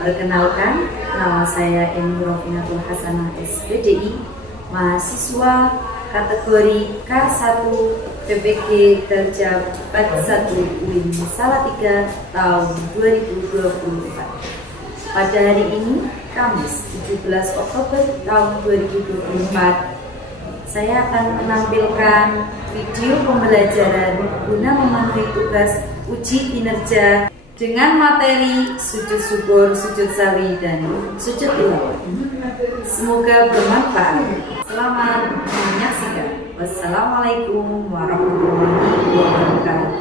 Perkenalkan, nama saya Eni Rofinatul Hasanah SPDI, mahasiswa kategori K1 PPG Darjah 41 UIN Salatiga tahun 2024. Pada hari ini, Kamis 17 Oktober tahun 2024, saya akan menampilkan video pembelajaran guna memenuhi tugas uji kinerja dengan materi sujud syukur, sujud sawi, dan sujud tilawah. Semoga bermanfaat. Selamat menyaksikan. Wassalamualaikum warahmatullahi wabarakatuh.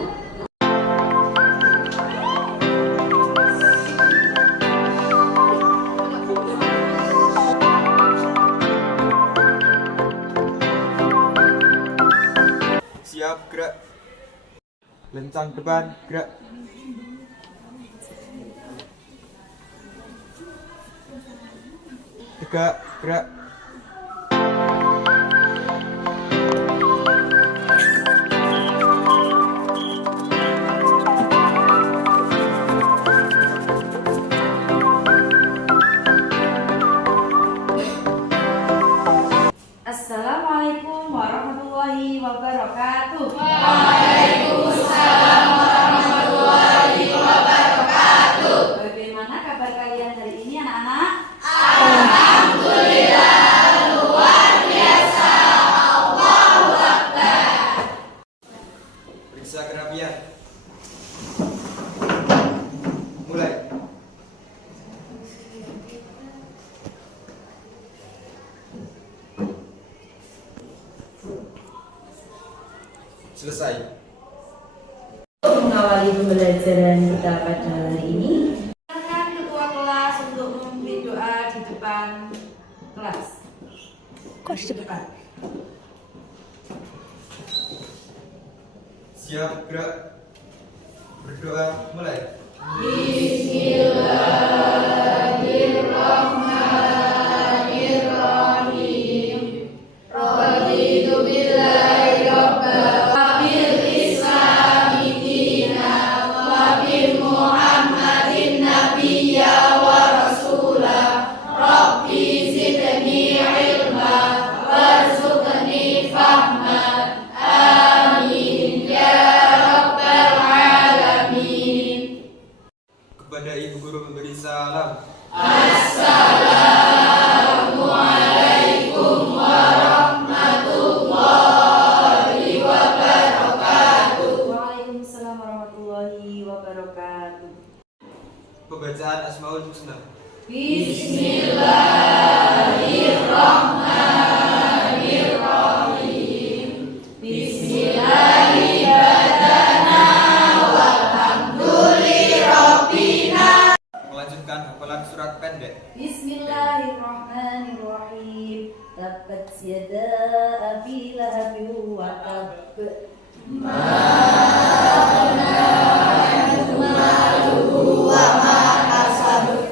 Siap, gerak. Lencang depan, gerak. Tegak, gerak. Assalamualaikum warahmatullahi wabarakatuh. Waalaikumsalam warahmatullahi wabarakatuh. Bagaimana kabar kalian hari ini, anak-anak? Alhamdulillah, luar biasa. Allahu Akbar. Periksa kerapian. Mulai. Selesai. Untuk mengawali pembelajaran kita pada hari ini, silakan ketua kelas untuk memberi doa di depan kelas. Di depan. Siap, gerak. Berdoa, mulai. Bismillahirrahmanirrahim. Raditu billahi rabba wa bil islami dina wa bi Muhammadin nabiyya wa rasula. Rabbi zidni ilma warzuqni fahma. Amin ya rabbal alamin. Kepada ibu guru memberi salam. Assalamualaikum warahmatullahi wabarakatuh. Waalaikumsalam warahmatullahi wabarakatuh. Pembacaan Asmaul Husna. Bismillahirrahmanirrahim. Bismillahirrahmanirrahim. Walhamdulillahirrabbina. Melanjutkan hafalan surat pendek. Bismillahirrahmanirrahim. Tabbat yada abi lahabin wa tab.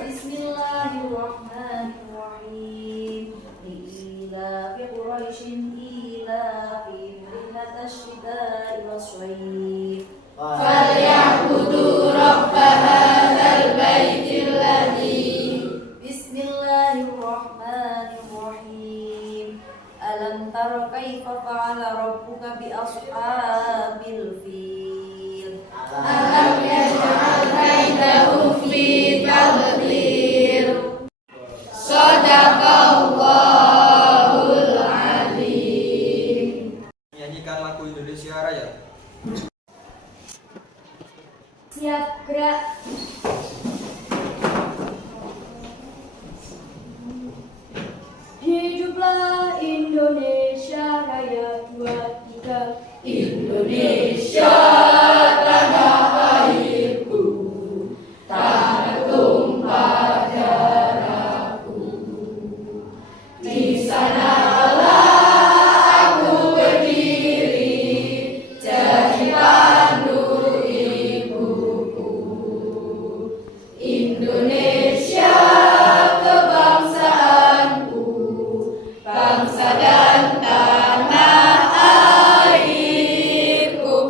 Bismillahirrahmanirrahim. Ila fi Quraisyin ila fi rihlatash shita'i was-shayf. Falyabudu rabba hadzal baitil ladzi. Bismillahirrahmanirrahim. Alam tara kaifa fa'ala rabbuka bi ashabil fil. Alam yaj'al kaidahum fi tadlil. Shadaqallahul azim. Nyanyikan lagu Indonesia Raya. Siap, gerak. Hiduplah Indonesia Raya 2, 3. Indonesia tanah airku, tanah tumpah darahku. Di sanalah aku berdiri, jadi pandu ibuku. Indonesia kebangsaanku, bangsa dan tanah airku.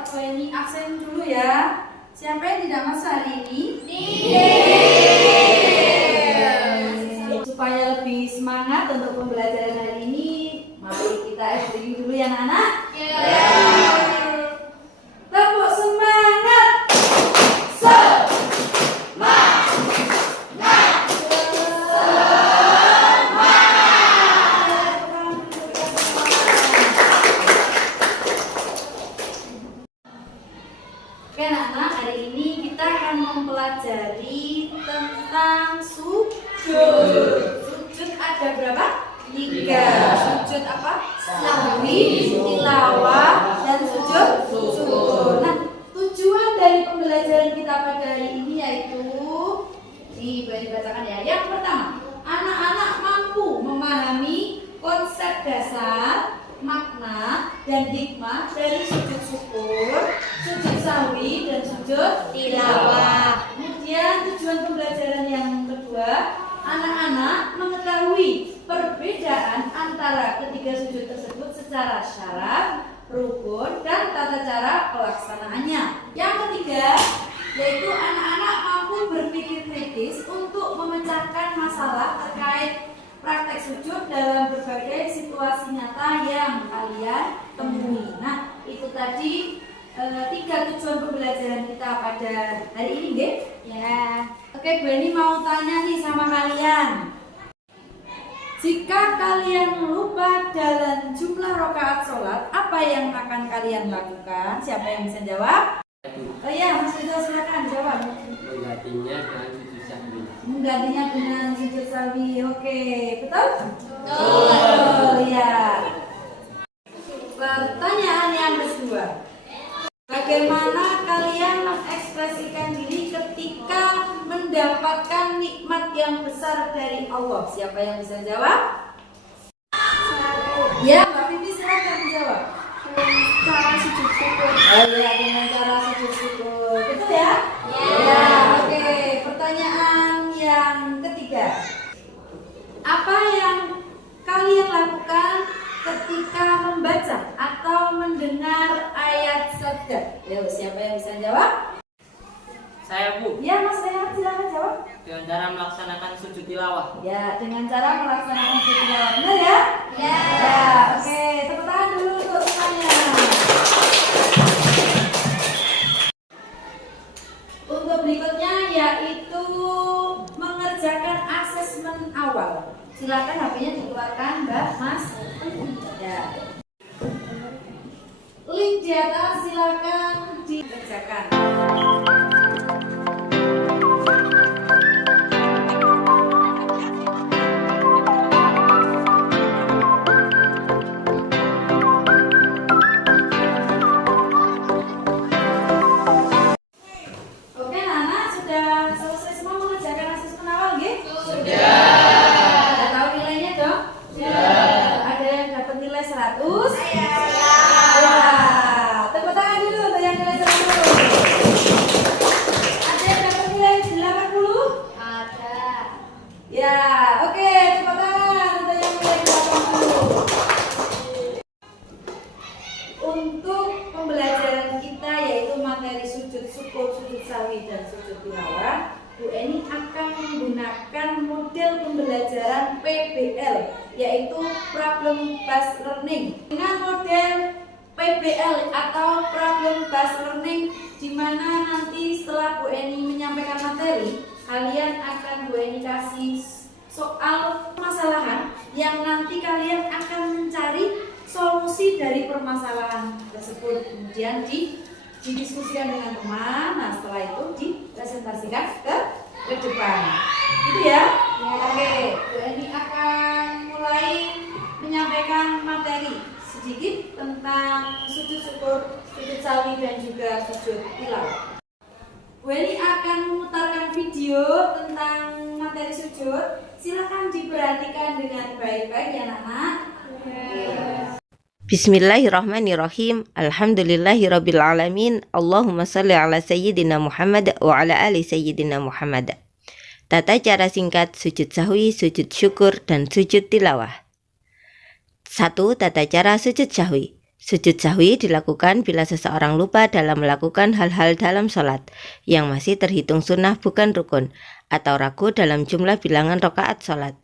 ini absen dulu ya. Siapa yang tidak masuk hari ini? Supaya lebih semangat untuk pembelajaran hari ini, mari kita SDG dulu ya anak-anak. Tepuk semangat. Oke anak-anak, hari ini kita akan mempelajari tentang sujud. Sujud ada berapa? 3. Sujud apa? Sahwi, tilawah, dan sujud syukur. Nah, tujuan dari pembelajaran kita pada hari ini yaitu boleh dibacakan ya. Yang pertama, anak-anak mampu memahami konsep dasar, makna, dan hikmah dari sujud syukur, sujud sahwi, dan sujud tilawah. Kemudian tujuan pembelajaran yang kedua, anak-anak mengetahui perbedaan antara ketiga sujud tersebut secara syarat, rukun, dan tata cara pelaksanaannya. Yang ketiga, yaitu anak-anak mampu berpikir kritis untuk memecahkan masalah terkait praktek sujud dalam berbagai situasi nyata yang kalian temui. Nah, itu tadi 3 tujuan pembelajaran kita pada hari ini, nggih? Ya. Oke, Bu Eni mau tanya nih sama kalian. Jika kalian lupa dalam jumlah rakaat sholat, apa yang akan kalian lakukan? Siapa yang bisa jawab? Oh iya, Mas Ridho silakan jawab. Menggantinya dengan sujud sahwi. Menggantinya dengan sujud sahwi. Oke, betul? Betul. Ya. Pertanyaan yang kedua. Bagaimana kalian mengekspresikan diri ketika mendapatkan nikmat yang besar dari Allah? Siapa yang bisa jawab? Ya, Mbak Vivi silakan menjawab. Cara sujud syukur. Oh iya, dengan cara sujud syukur. Betul ya? Ya, oke. Pertanyaan yang ketiga. Apa yang kalian lakukan ketika membaca atau mendengar ayat sabda? Ya, siapa yang bisa jawab? Saya, Bu, Ya, Mas Rehan silakan jawab. dengan cara melaksanakan sujud tilawah. Ya, dengan cara melaksanakan sujud tilawah. Benar ya? Ya. Oke, tepuk tangan dulu untuk semuanya. Untuk berikutnya yaitu mengerjakan asesmen awal. Silakan HP-nya dikeluarkan, Mbak, Mas. Ya. Link di atas silakan dikerjakan. Oke, Nana sudah selesai semua mengerjakan asesmen awal, nggih? Sudah tahu nilainya dong? Sudah. Ada yang dapat nilai 100? Wah, tepuk tangan dulu untuk yang nilai 100. Ada yang dapat nilai 80? Ada. Ya, oke, tepuk tangan untuk yang nilai 80. Untuk pembelajaran kita yaitu materi sujud syukur, sujud sahwi, dan sujud tilawah, Bu Eni akan menggunakan model pembelajaran PBL, yaitu Problem Based Learning. Dengan model PBL atau Problem Based Learning, di mana nanti setelah Bu Eni menyampaikan materi, kalian akan Bu Eni kasih soal permasalahan yang nanti kalian akan mencari solusi dari permasalahan tersebut, kemudian didiskusikan dengan teman. Nah, setelah itu dipresentasikan ke depan, gitu ya? Oke, Bu Eni akan mulai menyampaikan materi sedikit tentang sujud syukur, sujud sahwi, dan juga sujud tilawah. Bu Eni akan memutarkan video tentang materi sujud. Silakan diperhatikan dengan baik-baik ya, anak-anak. Bismillahirrahmanirrahim. Alhamdulillahirrabbilalamin. Allahumma salli ala Sayyidina Muhammad wa ala ali Sayyidina Muhammad. Tata cara singkat sujud sahwi, sujud syukur, dan sujud tilawah. 1. Tata cara sujud sahwi. Sujud sahwi dilakukan bila seseorang lupa dalam melakukan hal-hal dalam sholat yang masih terhitung sunnah bukan rukun, atau ragu dalam jumlah bilangan rakaat sholat,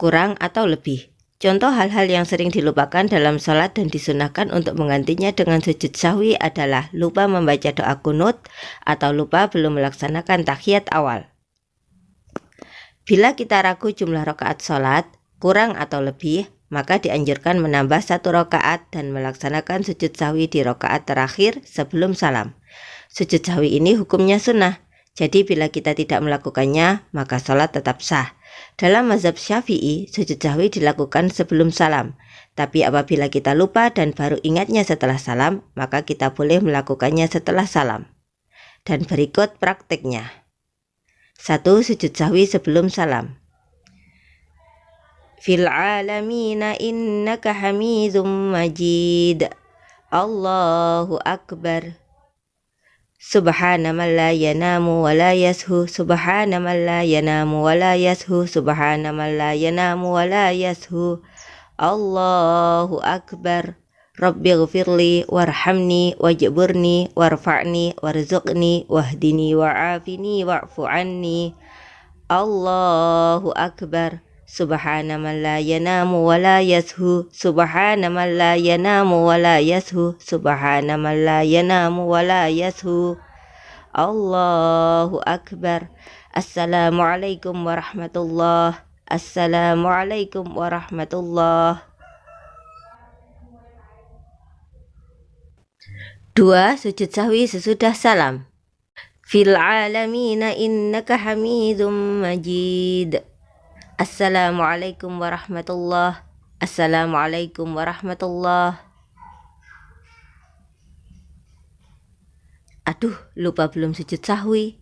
kurang atau lebih. Contoh hal-hal yang sering dilupakan dalam sholat dan disunahkan untuk menggantinya dengan sujud sahwi adalah lupa membaca doa kunut atau lupa belum melaksanakan tahiyat awal. Bila kita ragu jumlah rakaat sholat, kurang atau lebih, maka dianjurkan menambah 1 rakaat dan melaksanakan sujud sahwi di rakaat terakhir sebelum salam. Sujud sahwi ini hukumnya sunnah, jadi bila kita tidak melakukannya, maka sholat tetap sah. Dalam mazhab Syafi'i, sujud sahwi dilakukan sebelum salam, tapi apabila kita lupa dan baru ingatnya setelah salam, maka kita boleh melakukannya setelah salam. Dan berikut prakteknya. 1. Sujud sahwi sebelum salam. Fil alamina innaka hamidum majid. Allahu akbar. Subhana man la yanamu wa la yashu. Subhana man la yanamu wa la yashu. Subhana man la yanamu wa la yashu. Allahu akbar. Rabbighfirli warhamni wajburni warfa'ni warzuqni wahdini wa'afini wa'fu anni. Allahu akbar. Subhana man la yanamu wa la yashu. Subhana man la yanamu wa la yashu. Subhana man la yanamu wa la yashu. Allahu akbar. Assalamualaikum warahmatullah. Assalamualaikum warahmatullah. 2. Sujud sahwi sesudah salam. Fil alamina innaka hamidum majid. Assalamualaikum warahmatullah. Assalamualaikum warahmatullah. Aduh, lupa belum sujud sahwi.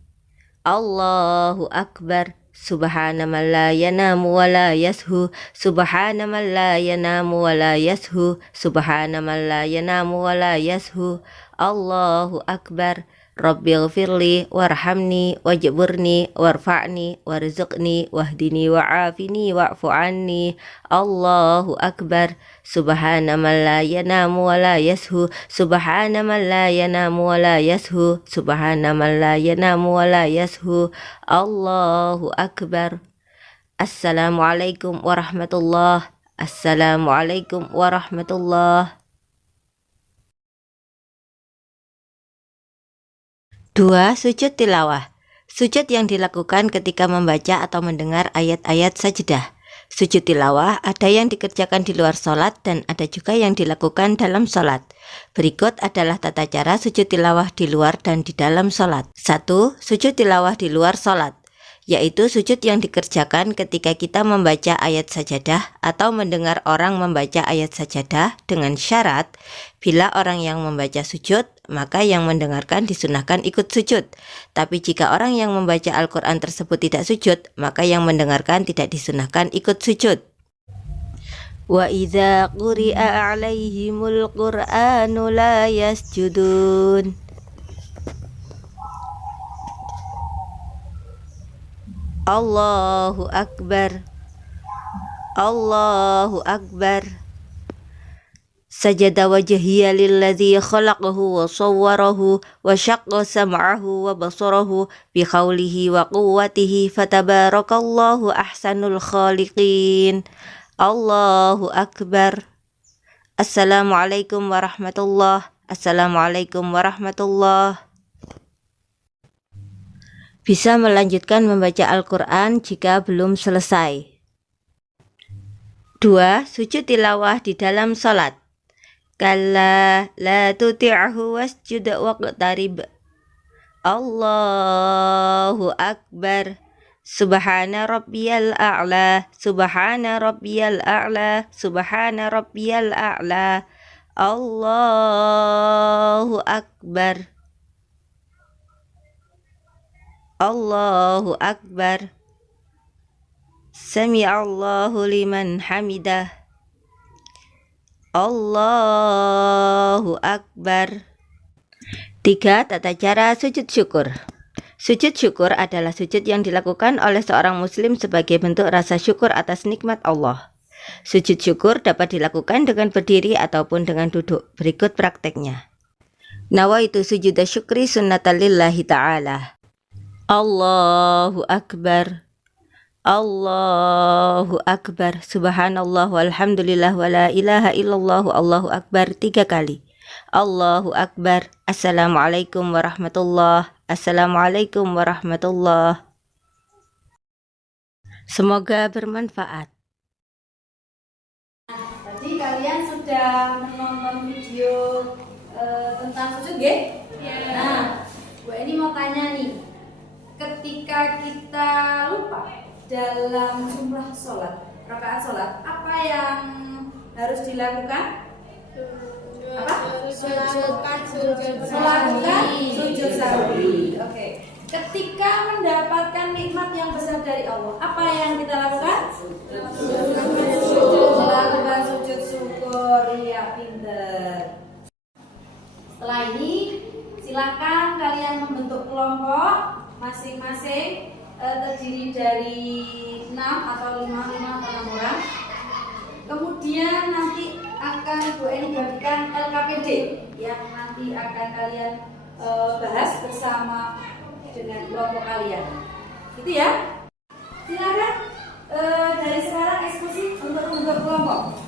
Allahu akbar. Subhana man la yanamu wa la yashu. Subhana man la yanamu wa la yashu. Subhana man la yanamu wa la yashu. Allahu akbar. Rabbighfirli warhamni wajburni warfa'ni warzuqni wahdini wa'afini wa'fu anni. Allahu akbar. Subhana man la yanamu wa la yashu. Subhana man la yanamu wa la yashu. Subhana man la yanamu wa la yashu. Allahu akbar. Assalamualaikum warahmatullah. Assalamualaikum warahmatullah. 2. Sujud tilawah. Sujud yang dilakukan ketika membaca atau mendengar ayat-ayat sajdah. Sujud tilawah ada yang dikerjakan di luar sholat dan ada juga yang dilakukan dalam sholat. Berikut adalah tata cara sujud tilawah di luar dan di dalam sholat. 1. Sujud tilawah di luar sholat, yaitu sujud yang dikerjakan ketika kita membaca ayat sajadah atau mendengar orang membaca ayat sajadah dengan syarat bila orang yang membaca sujud, maka yang mendengarkan disunahkan ikut sujud. Tapi jika orang yang membaca Al-Quran tersebut tidak sujud, maka yang mendengarkan tidak disunahkan ikut sujud. Wa idza quri'a 'alaihimul Qur'anu la yasjudun. Allahu akbar. Allahu akbar. Sajada wajhiya lilladzi khalaqahu wa sawwarahu wa syaqqa sam'ahu wa basarahu bi qawlihi wa quwwatihi fatabarakallahu ahsanul khaliqin. Allahu akbar. Assalamualaikum warahmatullah. Assalamualaikum warahmatullah. Bisa melanjutkan membaca Al-Quran jika belum selesai. 2. Sujud tilawah di dalam salat. Kalla la tuti'hu wasjud waqtarib. Allahu akbar. Subhana rabbiyal a'la. Subhana rabbiyal a'la. Subhana rabbiyal a'la. Allahu akbar. Allahu akbar. Sami'allahu liman hamidah. Allahu akbar. 3. Tata cara sujud syukur. Sujud syukur adalah sujud yang dilakukan oleh seorang muslim sebagai bentuk rasa syukur atas nikmat Allah. Sujud syukur dapat dilakukan dengan berdiri ataupun dengan duduk. Berikut prakteknya. Nawaitu sujuda syukri sunnatan lillahi ta'ala. Allahu Akbar. Allahu Akbar. Subhanallah walhamdulillah wa la ilaha illallah. Allahu Akbar 3 kali. Allahu Akbar. Assalamualaikum warahmatullah. Assalamualaikum warahmatullah. Semoga bermanfaat. Tadi kalian sudah menonton video tentang sujud, nggih? Nah, Bu Eni mau tanya nih, ketika kita lupa dalam jumlah sholat, rakaat sholat, apa yang harus dilakukan? Melakukan sujud Melakukan sahwi. sujud sahwi. Oke. Ketika mendapatkan nikmat yang besar dari Allah, apa yang kita lakukan? Melakukan sujud syukur. Iya, pinter. Setelah ini, silakan kalian membentuk kelompok masing-masing terdiri dari 6 atau 5 orang. Kemudian nanti akan Bu Eni bagikan LKPD yang nanti akan kalian bahas bersama dengan kelompok kalian. Gitu ya. Silakan dari sekarang eksekusi untuk membentuk kelompok.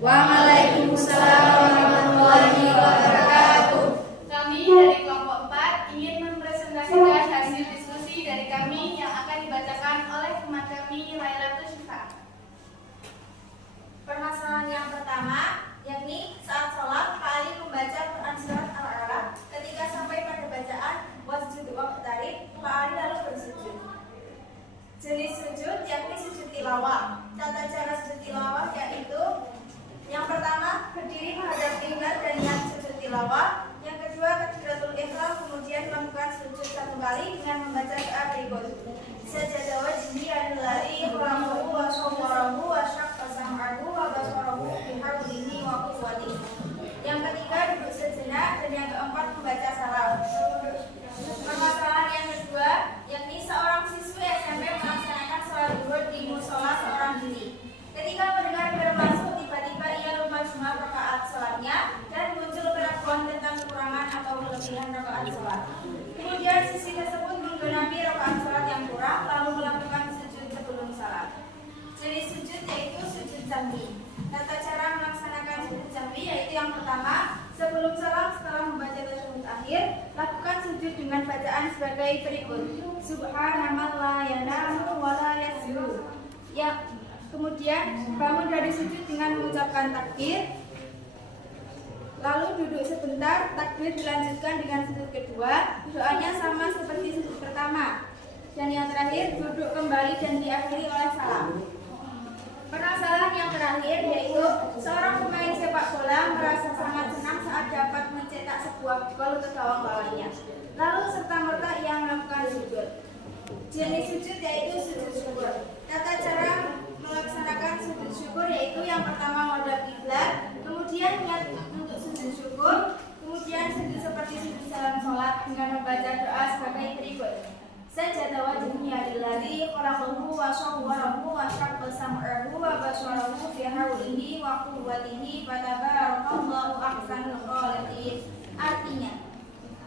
Waalaikumsalam warahmatullahi wabarakatuh. Kami dari kelompok 4 ingin mempresentasikan hasil diskusi dari kami yang akan dibacakan oleh teman kami Lailatul Syifa. Permasalahan yang pertama, yakni saat sholat, Pak Ali membaca Quran surat Al-A'raf. Ketika sampai pada bacaan wasjud waqtarib, Pak Ali lalu bersujud. Jenis sujud yakni sujud tilawah. Tata cara sujud tilawah yaitu yang pertama, berdiri menghadap kiblat dan niat sujud tilawah. Yang kedua, takbiratul ihram, kemudian melakukan sujud 1 kali dengan membaca doa berikut. Sajada wajhi alladzi khalaqahu wa sawwarahu wa syaqqa sam'ahu wa basarahu bi haulihi wa quwwatihi. Yang ketiga, duduk sejenak, dan yang keempat membaca salam. Permasalahan yang kedua, yakni seorang siswi SMP melaksanakan sholat zuhur di musola seorang diri. Ketika mendengar bermasuk, tiba-tiba ia lupa jumlah rakaat sholatnya dan muncul keraguan tentang kekurangan atau kelebihan rakaat sholat. Kemudian siswi tersebut menggenapi rakaat sholat yang kurang, lalu melakukan sujud sebelum salam. Jenis sujud yaitu sujud sahwi. Tata cara melaksanakan sujud sahwi yaitu yang pertama, sebelum salam setelah membaca tasyahud akhir, lakukan sujud dengan bacaan sebagai berikut. Subhanallah la yanamu wa la yasjudu. Ya, kemudian bangun dari sujud dengan mengucapkan takbir. Lalu duduk sebentar, takbir dilanjutkan dengan sujud kedua. Doanya sama seperti sujud pertama. Dan yang terakhir, duduk kembali dan diakhiri oleh salam. Permasalahan yang terakhir yaitu seorang pemain sepak bola merasa sangat senang saat dapat mencetak sebuah gol ke gawang lawannya. Lalu serta-merta ia melakukan sujud. Jenis sujud yaitu sujud syukur. Tata cara melaksanakan sujud syukur yaitu yang pertama menghadap kiblat, kemudian niat untuk sujud syukur, kemudian khalaqahu wa sawwarahu wa syaqqa sam'ahu wa basarahu fi hawlihi wa quwwatihi fatabarakallahu ahsanul khaliqin. Artinya,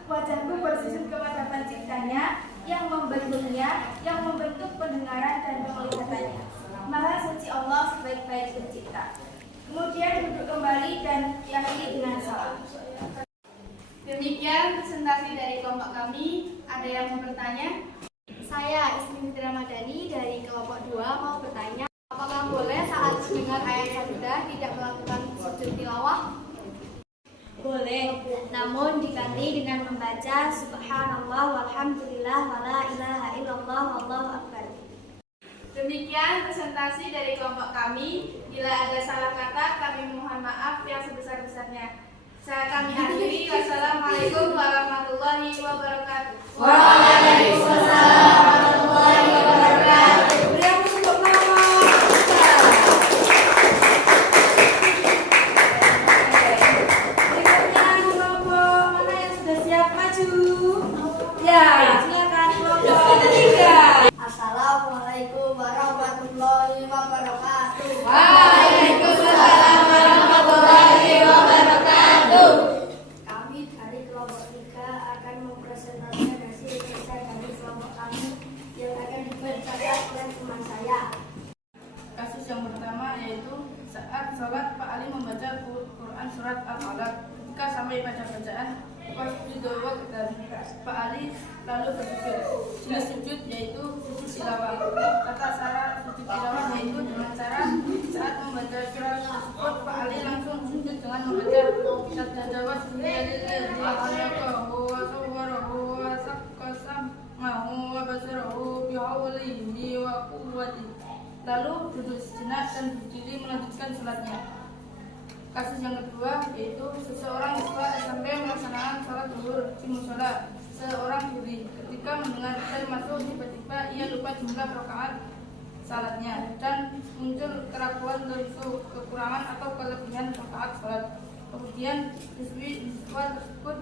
wajahku bersujud kepada penciptanya yang membentuknya, yang membentuk pendengaran dan penglihatannya. Maha suci Allah sebaik-baik pencipta. Kemudian duduk kembali dan yakini dengan salam. Demikian presentasi dari kelompok kami. Ada yang mau bertanya? Saya Ismi Fitri Ramadhani dari kelompok 2 mau bertanya, apakah boleh saat mendengar ayat sajadah tidak melakukan sujud tilawah? Boleh, namun diganti dengan membaca Subhanallah walhamdulillah wala ilaha illallah wallahu akbar. Demikian presentasi dari kelompok kami. Bila ada salah kata, kami mohon maaf yang sebesar-besarnya. Saya kami akhiri. Wassalamualaikum warahmatullahi wabarakatuh. Waalaikumsalam warahmatullahi wabarakatuh. Beri yang tepuk tangan. Berikutnya kelompok mana yang sudah siap maju? Ya, silakan kelompok ketiga. Assalamualaikum warahmatullahi wabarakatuh. Waalaikumsalam warahmatullahi wabarakatuh. Kami dari kelompok 3 akan mempresentasikan hasil kerja dari kelompok kami yang akan dibacakan oleh teman saya. Kasus yang pertama yaitu saat sholat Pak Ali membaca Quran surat Al-Alaq. Ketika sampai pada bacaan wasjud dan Pak Ali lalu bersujud. Jenis sujud yaitu sujud tilawah. Tata cara sujud tilawah yaitu dengan cara saat membaca surat tersebut Pak Ali langsung sujud dengan membaca sajdawa lillahi khalaqahu wa sawwarahu wa syaqqa sam'ahu wa basarahu bi hawlihi wa quwwatihi. Lalu duduk sejenak dan berdiri melanjutkan sholatnya. Kasus yang kedua yaitu seseorang siswa SMP melaksanakan sholat zuhur di musola seorang diri. Ketika mendengar azan masuk, tiba-tiba ia lupa jumlah rakaat salatnya dan muncul keraguan tentang kekurangan atau kelebihan rakaat salat. Kemudian siswa tersebut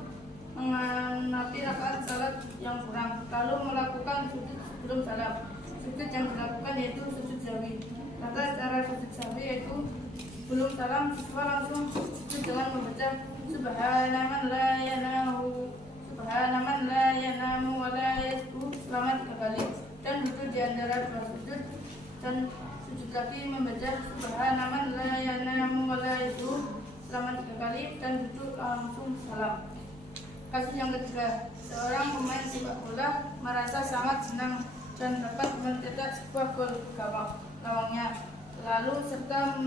mengamati rakaat salat yang kurang, lalu melakukan sujud sebelum salam. Sujud yang dilakukan yaitu sujud sahwi. Tata cara sujud sahwi yaitu sebelum salam siswa langsung sujud dengan membaca Subhanaman la yanamu wa la yasbu selama 3 kali dan duduk di antara dua sujud dan sujud lagi membaca Subhanaman la yanamu wa la yasbu selama 3 kali dan duduk langsung salam. Kasus yang ketiga, seorang pemain sepak bola merasa sangat senang dan dapat mencetak sebuah gol gawangnya. Lalu serta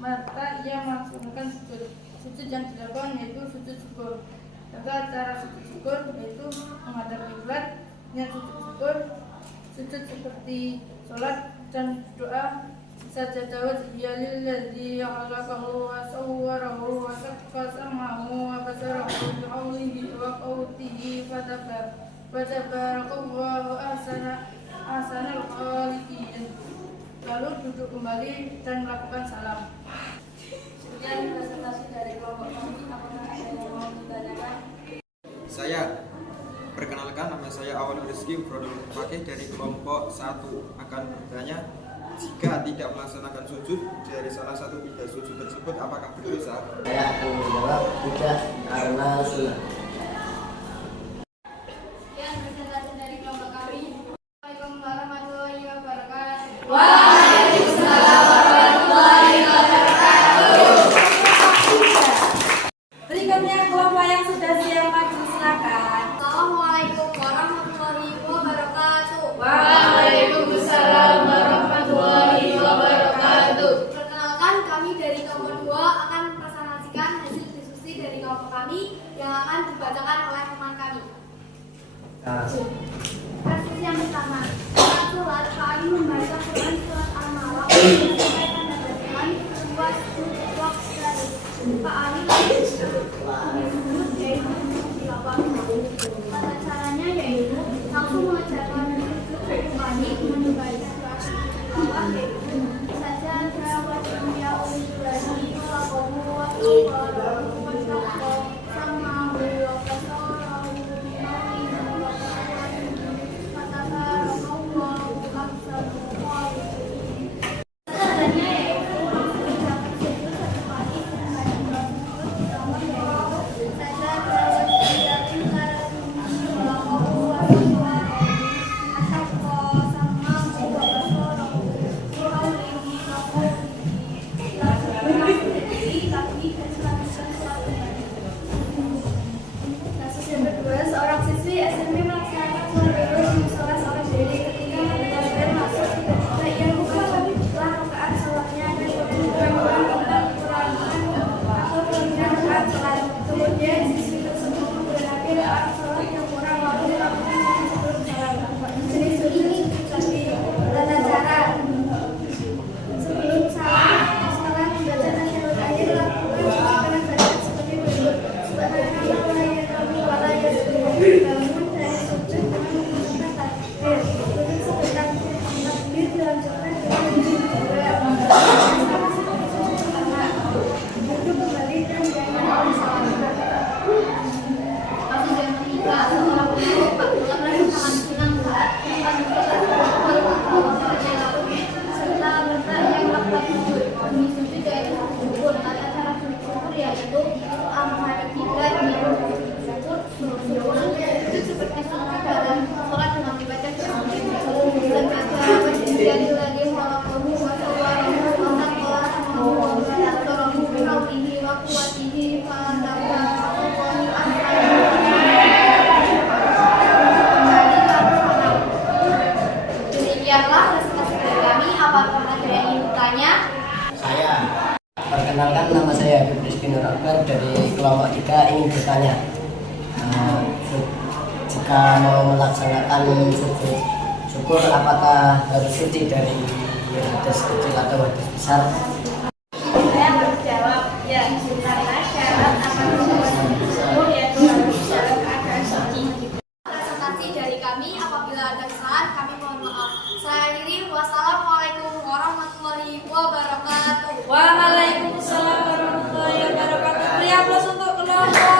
merta ia melaksanakan sujud. Sujud yang dilakukan yaitu sujud syukur. Tata cara sujud syukur yaitu menghadap kiblat, niat sujud syukur, sujud seperti sholat dan doa. Sajadahu lillahi khalaqahu wa sawwarahu wa syaqqa sam'ahu wa basarahu bi hawlihi wa quwwatihi fatabarakallahu ahsanul khaliqin. Lalu duduk kembali dan melakukan salam. Sekian presentasi dari kelompok kami. Apakah ada yang mau ditanyakan? Saya perkenalkan, nama saya Awal Rizky Produk Fakih dari kelompok 1 akan bertanya, jika tidak melaksanakan sujud dari salah satu 3 sujud tersebut apakah berdosa? Saya akan menjawab tidak karena sunnah. Sekian presentasi dari kelompok kami. Assalamualaikum warahmatullahi wabarakatuh. Waalaikumsalam warahmatullahi wabarakatuh. Berikutnya kelompok yang sudah siap maju silakan. Assalamualaikum warahmatullahi wabarakatuh. Waalaikumsalam warahmatullahi wabarakatuh. Perkenalkan, kami dari kelompok 2 akan mempresentasikan hasil diskusi dari kelompok kami yang akan dibacakan oleh teman kami. Kasus yang pertama, saat sholat Pak Ali membaca Quran surat Al-Alaq sampai pada bacaan wasjud waqtarib. Pak Ali disebut yaitu tilawah. Tata caranya yaitu langsung mengerjakan kembali membaca tilawah yaitu sajadah wajib yaulillahi khalaqahu wa sawwarahu wa syaqqa sam'ahu wa basarahu bi hawlihi wa quwwatihi Demikianlah presentasi dari kami. Apakah ada yang ingin bertanya? Saya perkenalkan, nama saya Habib Rizky Nur Akbar dari kelompok 3 ingin bertanya. Jika mau melaksanakan sujud syukur, apakah harus suci dari hadas kecil atau hadas besar? Saya harus jawab ya, karena syarat akan sujud syukur yaitu harus dalam keadaan suci. Presentasi dari kami, apabila ada kesalahan kami mohon maaf. Saya akhiri, wassalamualaikum warahmatullahi wabarakatuh. Waalaikumsalam warahmatullahi wabarakatuh. Beri aplaus untuk kelompok.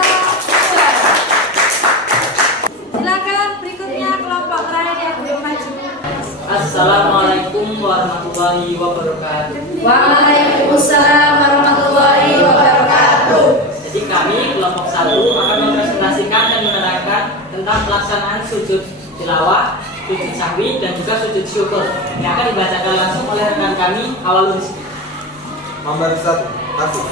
Silakan berikutnya kelompok terakhir yang belum maju. Assalamualaikum warahmatullahi wabarakatuh. Waalaikumsalam warahmatullahi wabarakatuh. Jadi kami kelompok 1 akan mempresentasikan dan menerangkan tentang pelaksanaan sujud tilawah, sujud sahwi, dan juga sujud syukur yang akan dibacakan langsung oleh rekan kami Awalul Rizki. Nomor 1, kasus.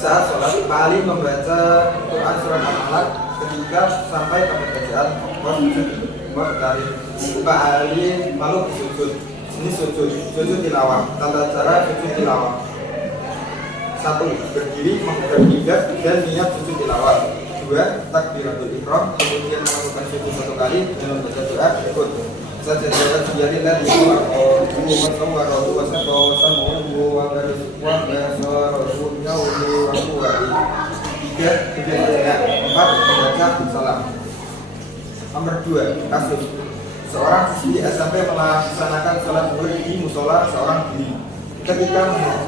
Saat sholat, Pak Ali membaca Quran surat Al-Alaq ketika sampai pada bacaan wasjud waqtarib. Pak Ali malu sujud. Ini sujud tilawah. Tata cara sujud tilawah. 1. Berdiri menghadap kiblat dan niat sujud tilawah. 2. Takbiratul ihram, kemudian melakukan sujud 1 kali dan membaca doa berikut. Sajadatul jalilah membaca salam. Nomor 2, kasus. Seorang siswi SMP melaksanakan sholat zuhur di musola seorang diri. Ketika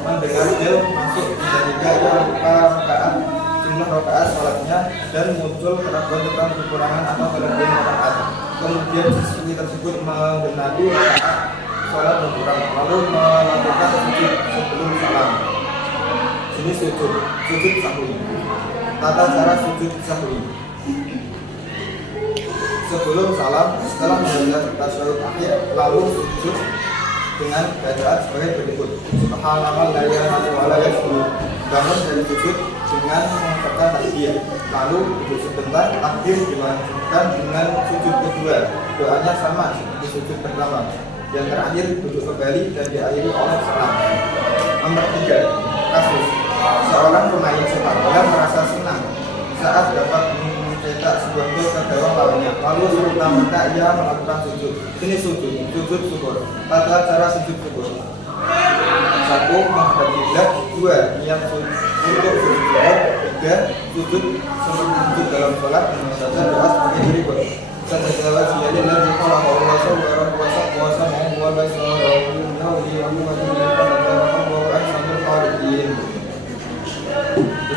mendengar bel masuk ketika ia lupa rakaat, jumlah rakaat sholatnya, dan muncul keraguan tentang kekurangan atau kelebihan rakaat. Kemudian siswi tersebut menggenapi rakaat sholat berkurang, lalu melakukan sujud sebelum salam. Ini sujud sahwi. Tata cara sujud sahwi. Sebelum salam, setelah membaca tasyahud akhir, lalu sujud dengan bacaan sebagai berikut. Subhanallah la ilaha illallah yasbih. Bangun dari sujud dengan mengucapkan takbir. Lalu duduk sebentar, takbir dilanjutkan dengan sujud kedua. Doanya sama seperti sujud pertama. Yang terakhir duduk kembali dan diakhiri oleh salam. Nomor 3, kasus. Seorang pemain sepak bola merasa senang saat dapat mencetak sebuah gol ke gawang lawannya. Lalu serta-merta ia melakukan sujud. Ini sujud syukur. Tata cara sujud syukur. 1. Menghadap kiblat. 2. Niat untuk sujud syukur. 3. Sujud sebelum sujud dalam sholat dan membaca doa sebagai berikut. Sajadatul jalilah qala Allah subhanahu wa ta'ala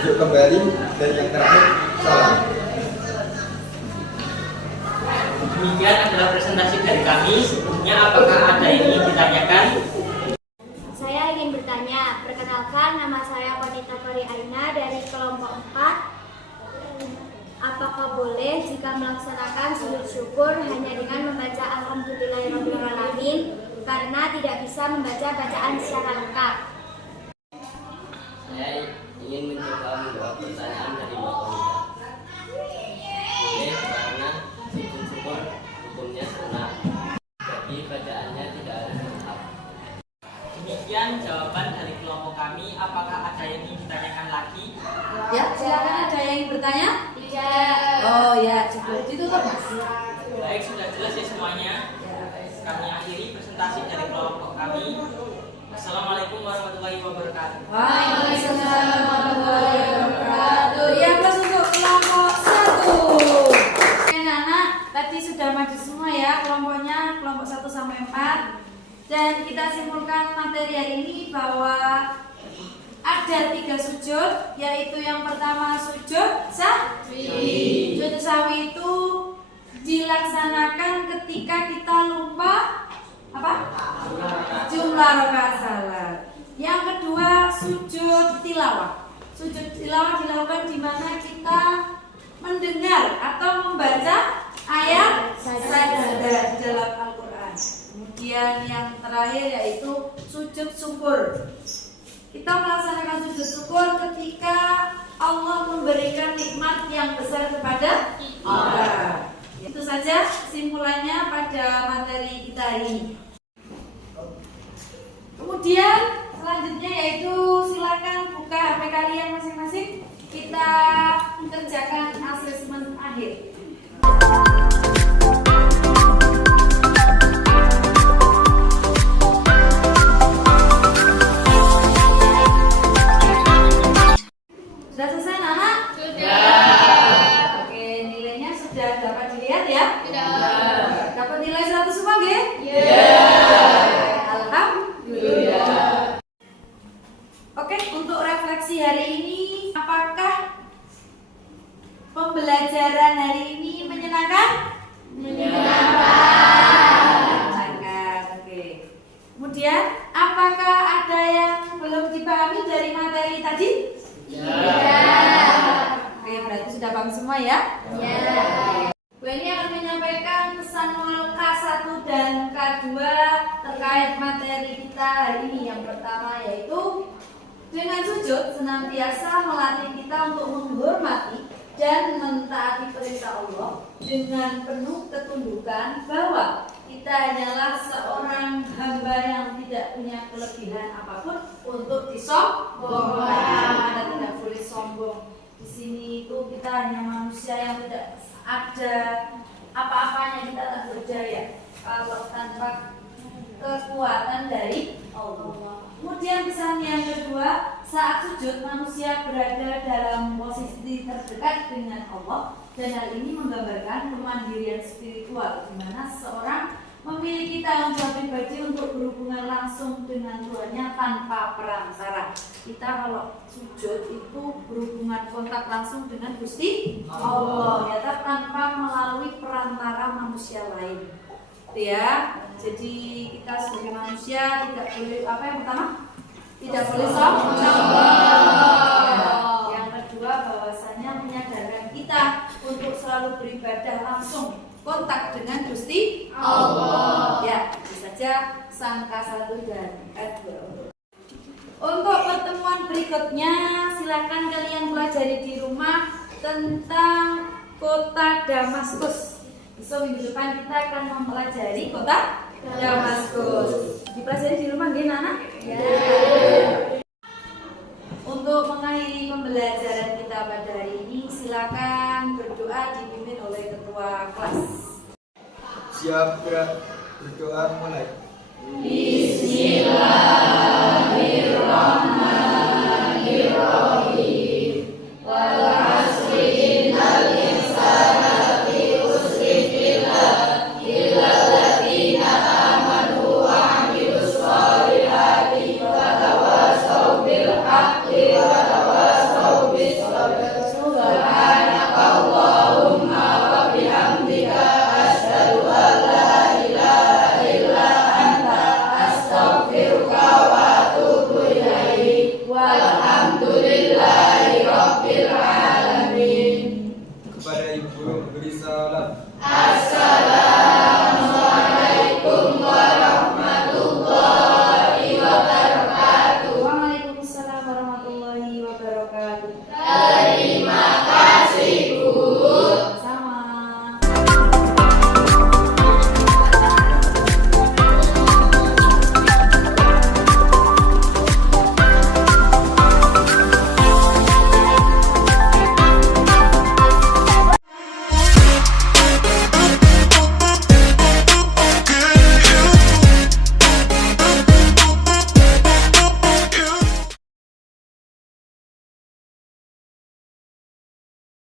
duduk kembali dan yang terakhir salam. Demikian adalah presentasi dari kami. Sebelumnya apakah ada yang ingin ditanyakan? Saya ingin bertanya, perkenalkan nama saya Wanita Kori Aina dari kelompok 4. Apakah boleh jika melaksanakan sujud syukur hanya dengan membaca Alhamdulillahirrahmanirrahim karena tidak bisa membaca bacaan secara lengkap? Saya ingin mencoba menjawab pertanyaan dari Mbak Wanita. Boleh, karena sujud syukur hukumnya sunnah, jadi bacaannya tidak harus lengkap. Demikian jawaban dari kelompok kami. Apakah ada yang ingin ditanyakan lagi? Ya, silakan, ada yang ingin bertanya? Oh ya, cukup ditutup Mas. Baik, sudah jelas ya semuanya. Kami akhiri presentasi dari kelompok kami. Assalamualaikum warahmatullahi wabarakatuh. Waalaikumsalam warahmatullahi wabarakatuh. Ya, plus untuk kelompok 1. Oke anak-anak, tadi sudah maju semua ya kelompoknya, kelompok 1 sampai 4. Dan kita simpulkan materi hari ini bahwa ada 3 sujud, yaitu yang pertama sujud sahwi. Sujud sahwi itu dilaksanakan ketika kita lupa apa? Jumlah rakaat salat. Yang kedua sujud tilawah. Sujud tilawah dilakukan di mana kita mendengar atau membaca ayat sajadah di dalam Al-Quran. Kemudian yang terakhir yaitu sujud syukur. Kita melaksanakan sujud syukur ketika Allah memberikan nikmat yang besar kepada kita. Itu saja kesimpulannya pada materi kita hari ini. Kemudian selanjutnya yaitu silakan buka HP kalian masing-masing. Kita kerjakan asesmen akhir. Sudah selesai, anak? Sudah. Oke, nilainya sudah dapat dilihat ya? Sudah. Dapat nilai 100 semua, nggih? Iya. Alhamdulillah. Oke, untuk refleksi hari ini, apakah pembelajaran hari ini menyenangkan? Menyenangkan. Oke. Kemudian, apakah ada yang belum dipahami dari materi tadi? Oke, berarti sudah paham semua ya? Bu Eni akan menyampaikan pesan moral K1 dan K2 terkait materi kita hari ini. Yang pertama yaitu dengan sujud senantiasa melatih kita untuk menghormati dan mentaati perintah Allah dengan penuh ketundukan bahwa kita hanyalah seorang hamba yang tidak punya kelebihan apapun untuk disombongkan. Kita tidak boleh sombong. Di sini itu kita hanya manusia yang tidak ada apa-apanya, kita tak berdaya kalau tanpa kekuatan dari Allah. Kemudian pesan yang kedua, saat sujud manusia berada dalam posisi terdekat dengan Allah, dan hal ini menggambarkan kemandirian spiritual di mana seorang memiliki tanggung jawab pribadi untuk berhubungan langsung dengan Tuhannya tanpa perantara. Kita kalau sujud itu berhubungan kontak langsung dengan Gusti Allah, ya, tanpa melalui perantara manusia lain. Ya, jadi kita sebagai manusia tidak boleh apa yang pertama? Tidak boleh sombong. Yang kedua, bahwasanya menyadarkan kita untuk selalu beribadah langsung kontak dengan Gusti Allah. Ya, itu saja sangka 1 dan K2. Untuk pertemuan berikutnya, silakan kalian pelajari di rumah tentang kota Damaskus. So, minggu depan kita akan mempelajari kota Damaskus. Dipelajari di rumah, nggih, Anak? Ya. Untuk mengakhiri pembelajaran kita pada hari ini, silakan berdoa dipimpin oleh ketua kelas. Siap, berdoa mulai.